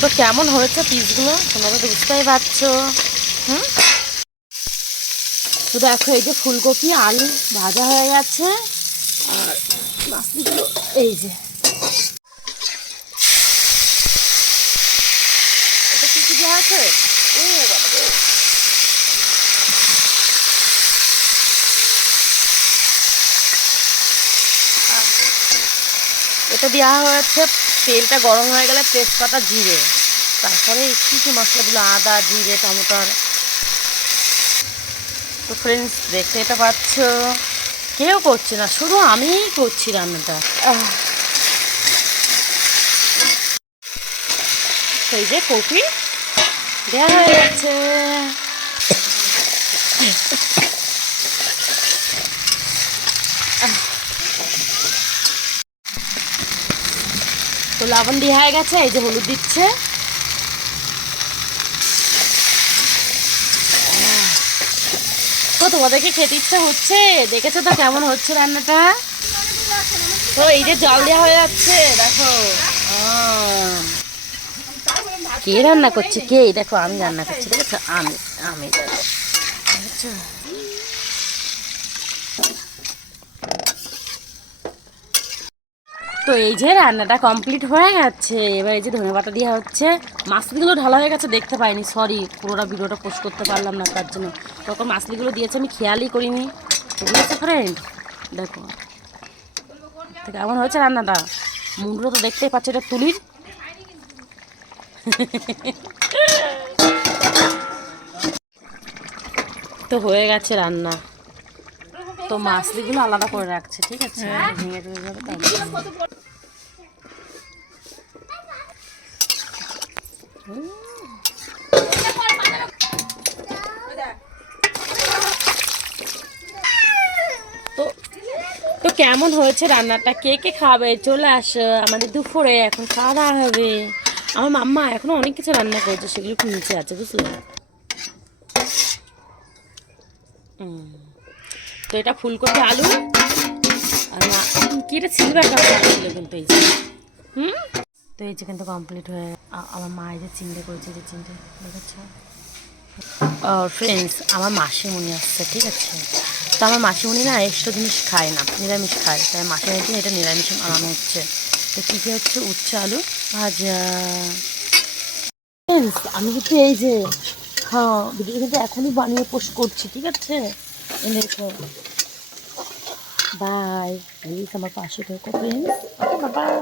তো কেমন হয়েছে পিসগুলো তোমরা তো বুঝতেই পারছো। তো দেখো এই যে ফুলকপি আলু ভাজা হয়ে গেছে আর মাছগুলো এই যে এটা কি দেওয়া আছে। ও বাবা রে। এটা দেওয়া হয়েছে তেলটা গরম হয়ে গেলে তেজপাতা জিরে তারপরে কী কী মশলা দিল আদা জিরে টমেটোর। তো ফ্রেন্ডস দেখতে এটা পাচ্ছ কেউ করছে না শুধু আমিই করছি রান্নাটা। সেই যে কপি দেওয়া হয়ে গেছে। তো লবণ দেওয়া হয়ে গেছে এই যে হলুদ দিচ্ছে। তো তোমাদেরকে খেতে ইচ্ছা হচ্ছে দেখেছো তো কেমন হচ্ছে রান্নাটা। তো এই যে জল দেওয়া হয়ে যাচ্ছে দেখো। কে রান্না করছে কে দেখো আমি রান্না করছি দেখেছো আমি আমি দেখো দেখেছো। তো এই যে রান্নাটা কমপ্লিট হয়ে গেছে এবার এই যে ধনেপাতা দেওয়া হচ্ছে। মাছলিগুলো ঢালা হয়ে গেছে দেখতে পাইনি সরি পুরোটা ভিডিওটা পোস্ট করতে পারলাম না তার জন্য। তখন মাছলিগুলো দিয়েছে আমি খেয়ালই করিনি। বুঝেছো ফ্রেন্ড দেখো কেমন হয়েছে রান্নাটা। মুন্ডুটা তো দেখতেই পাচ্ছ এটা তুলির। তো হয়ে গেছে রান্না। তো মাছলিগুলো আলাদা করে রাখছে ঠিক আছে ভেঙে টুয়ে যাবে তারপর। তো তো কেমন হয়েছে রান্নাটা কে কে খাবে চলে আসো আমাদের দুপুরে এখন খাওয়া দাওয়া হবে। আমার মাম্মা এখনো অনেক কিছু রান্না করেছে সেগুলো একটু নিচে আছে বুঝলে। তো এটা ফুলকপি আলু আর কি এটা সিলভার কালার ছিল কিন্তু এই যে তো এই যে কিন্তু কমপ্লিট হয়ে আমার মা এই যে চিংড়ি করেছে যে চিংড়ি দেখেছো। ফ্রেন্ডস আমার মাসিমণি আসছে ঠিক আছে। তো আমার মাসিমণি না এক্সট্রা জিনিস খায় না নিরামিষ খায় তাই মাসিমণিকে এটা নিরামিষ বানানো হচ্ছে। তো কী কী হচ্ছে উচ্ছে আলু ভাজা। ফ্রেন্ডস আমি কিন্তু এই যে হ্যাঁ ভিডিও কিন্তু এখনই বানিয়ে পোস্ট করছি ঠিক আছে। দেখো বাই প্লিজ আমার পাশে থেকো ফ্রেন্ডস বাই।